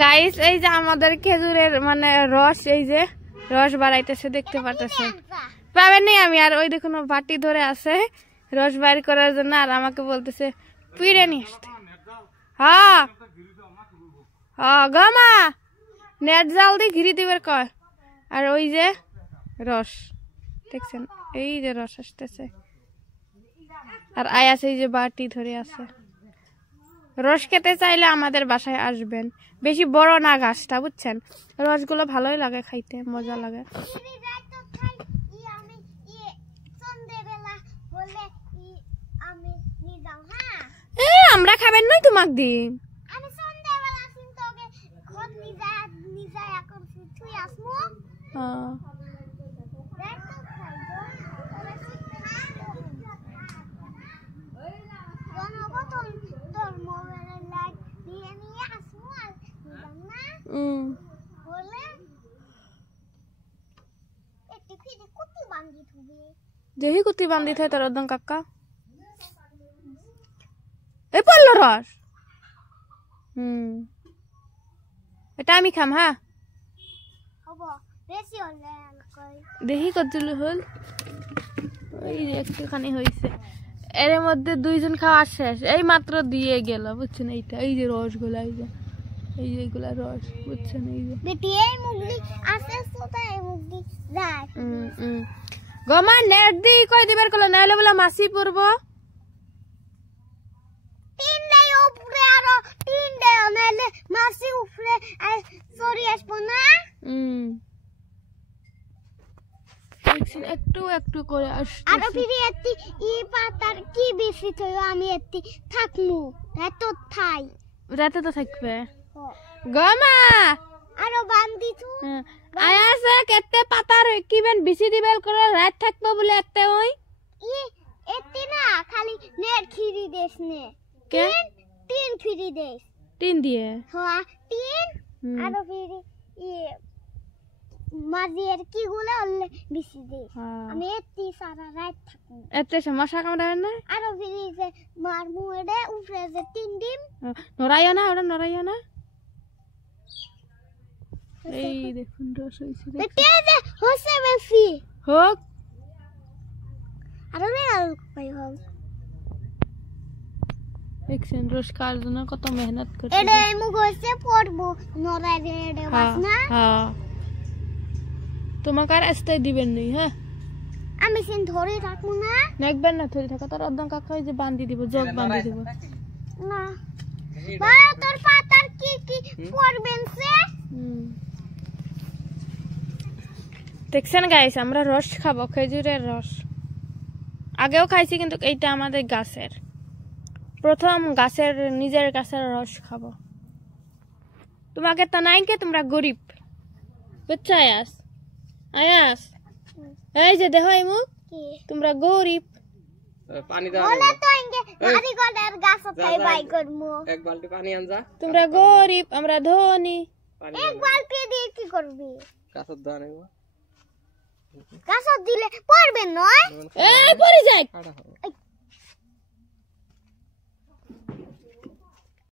Guys এই যে আমাদের খেজুরের মানে রস, এই যে রস বাড়াইতেছে দেখতে পাচ্ছেন। পাবেন নি আমি আর ওই দেখুন বাটি ধরে আছে রস বাইর করার জন্য, আর আমাকে বলতেছে পিড়ে নিয়ে আসতে। হ্যাঁ হ্যাঁ গমা নেট জাল দিয়ে ঘিরি দিবের কয়। আর ওই যে রস দেখছেন, এই যে রস আসতেছে, আর আয়াস এই যে বাটি ধরে আছে। রস খেতে চাইলে আমাদের বাসায় আসবেন, বেশি বড় না গাছটা বুঝছেন, রসগুলো ভালোই লাগে খাইতে, মজা লাগে। আমরা খাবেন নই তোমাক দিন। যেহি কুতি বান্ধি থাকে তোর একদম কাকা এই পড়লো রস। এটা আমি খাম। হ্যাঁ দেখি কতগুলো হল, ওই একটুখানি হয়েছে, এর মধ্যে দুইজন খাওয়া শেষ, এই মাত্র দিয়ে গেল বুঝছেন। এইটা এই যে রসগুলা, এই যে এইগুলা রস বুঝছেন, এই যে গমা নেট দি কই দিবার কল নাইলে বলে মাছি পড়ব। একটু একটু করে কি বেশি আমি থাকমু রাতে তো থাকবে গমা আরো বান্দিছু আয়াসে কেতে পাতার কিবেন বিসি দিবেল করে রাত থাকবো বলে এতে ওই এতে না খালি নেট খিরি দেশ নে কে তিন খিরি দেশ তিন দিয়ে হ্যাঁ তিন আরো ফিরি মাজির কি গুলো বিসি দে আমি এতে সারা রাত থাকবো। এতে সমস্যা কামড়ায় না আরো ফিরি যে মারমু এডে উপরে যে তিন ডিম নরাইয়া না ওটা নরাইয়া না। এই দেখুন রস হইছে দেখতে হইছে বেশি হোক আর না কই হোক দেখছেন রস কার জন্য কত মেহনত করতে। এডে মুখ হইছে পড়বো নরাই রে এডে বাস না। হ্যাঁ তোমাকে আর আসতে দিবেন নাই। হ্যাঁ আমি সিন ধরে রাখবো না, দেখবেন না ধরে থাকা তোর একদম কাকা যে বাঁধি দিব, জগ বাঁধি দিব না বা তোর পাতার কি কি পড়বেন সে। দেখছেন গাইস আমরা রস খাবো, খেজুরের রস আগেও খাইছি, কিন্তু এইটা আমাদের গাছের প্রথম গাছের নিজের গাছের রস খাবো। তোমাকে তো নাই কে, তোমরা গরিব বুঝছো আয়াস। আয়াস এই যে দেখো এই মুখ তোমরা গরিব পানি দাও বলে তো ইনকে মারি গডের গাছ তাই বাই করমু এক বালতি পানি আনজা। তোমরা গরিব আমরা ধনী, এক বালতি দিয়ে কি করবি গাছত দাও না গাছত দিলে পড়বে নয় এই পড়ে যায়।